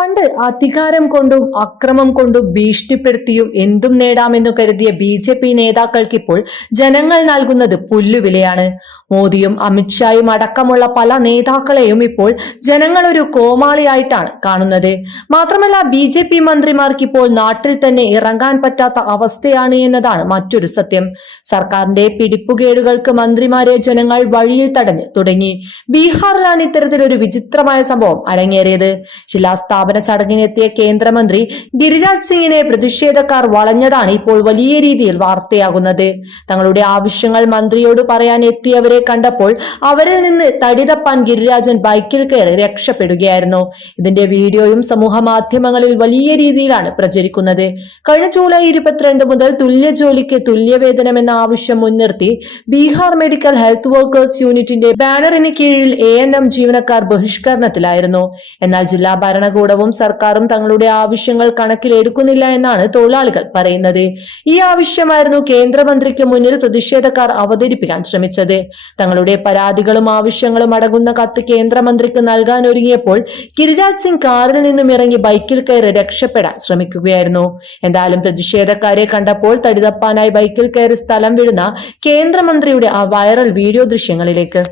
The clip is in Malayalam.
പണ്ട് അധികാരം കൊണ്ടും അക്രമം കൊണ്ടും ഭീഷണിപ്പെടുത്തിയും എന്തും നേടാമെന്നു കരുതിയ BJP നേതാക്കൾക്കിപ്പോൾ ജനങ്ങൾ നൽകുന്നത് പുല്ലുവിലയാണ്. മോദിയും അമിത്ഷായും അടക്കമുള്ള പല നേതാക്കളെയും ഇപ്പോൾ ജനങ്ങൾ ഒരു കോമാളിയായിട്ടാണ് കാണുന്നത്. മാത്രമല്ല BJP മന്ത്രിമാർക്കിപ്പോൾ നാട്ടിൽ തന്നെ ഇറങ്ങാൻ പറ്റാത്ത അവസ്ഥയാണ് എന്നതാണ് മറ്റൊരു സത്യം. സർക്കാരിന്റെ പിടിപ്പുകേടുകൾക്ക് മന്ത്രിമാരെ ജനങ്ങൾ വഴിയിൽ തടഞ്ഞ് തുടങ്ങി. ബീഹാറിലാണ് ഇത്തരത്തിലൊരു വിചിത്രമായ സംഭവം അരങ്ങേറിയത്. ശിലാസ്ഥാപന ചടങ്ങിനെത്തിയ കേന്ദ്രമന്ത്രി ഗിരിരാജ് സിംഗിനെ പ്രതിഷേധക്കാർ വളഞ്ഞതാണ് ഇപ്പോൾ വലിയ രീതിയിൽ വാർത്തയാകുന്നത്. തങ്ങളുടെ ആവശ്യങ്ങൾ മന്ത്രിയോട് പറയാൻ എത്തിയവരെ കണ്ടപ്പോൾ അവരിൽ നിന്ന് തടിതപ്പാൻ ഗിരിരാജൻ ബൈക്കിൽ കയറി രക്ഷപ്പെടുകയായിരുന്നു. ഇതിന്റെ വീഡിയോയും സമൂഹ മാധ്യമങ്ങളിൽ വലിയ രീതിയിലാണ് പ്രചരിക്കുന്നത്. കഴിഞ്ഞ ജൂലൈ 22 മുതൽ തുല്യ ജോലിക്ക് തുല്യവേതനം എന്ന ആവശ്യം മുൻനിർത്തി ബീഹാർ മെഡിക്കൽ ഹെൽത്ത് വർക്കേഴ്സ് യൂണിറ്റിന്റെ ബാനറിന് കീഴിൽ ANM ജീവനക്കാർ ബഹിഷ്കരണത്തിലായിരുന്നു. എന്നാൽ ജില്ലാ ഭരണകൂടവും സർക്കാരും തങ്ങളുടെ ആവശ്യങ്ങൾ കണക്കിലെടുക്കുന്നില്ല എന്നാണ് തൊഴിലാളികൾ പറയുന്നത്. ഈ ആവശ്യമായിരുന്നു കേന്ദ്രമന്ത്രിക്ക് മുന്നിൽ പ്രതിഷേധക്കാർ അവതരിപ്പിക്കാൻ ശ്രമിച്ചത്. തങ്ങളുടെ പരാതികളും ആവശ്യങ്ങളും അടങ്ങുന്ന കത്ത് കേന്ദ്രമന്ത്രിക്ക് നൽകാൻ ഒരുങ്ങിയപ്പോൾ ഗിരിരാജ് സിംഗ് കാറിൽ നിന്നും ഇറങ്ങി ബൈക്കിൽ കയറി രക്ഷപ്പെടാൻ ശ്രമിക്കുകയായിരുന്നു. എന്തായാലും പ്രതിഷേധക്കാരെ കണ്ടപ്പോൾ തടിതപ്പാനായി ബൈക്കിൽ കയറി സ്ഥലം വിടുന്ന കേന്ദ്രമന്ത്രിയുടെ ആ വൈറൽ വീഡിയോ ദൃശ്യങ്ങളിലേക്ക്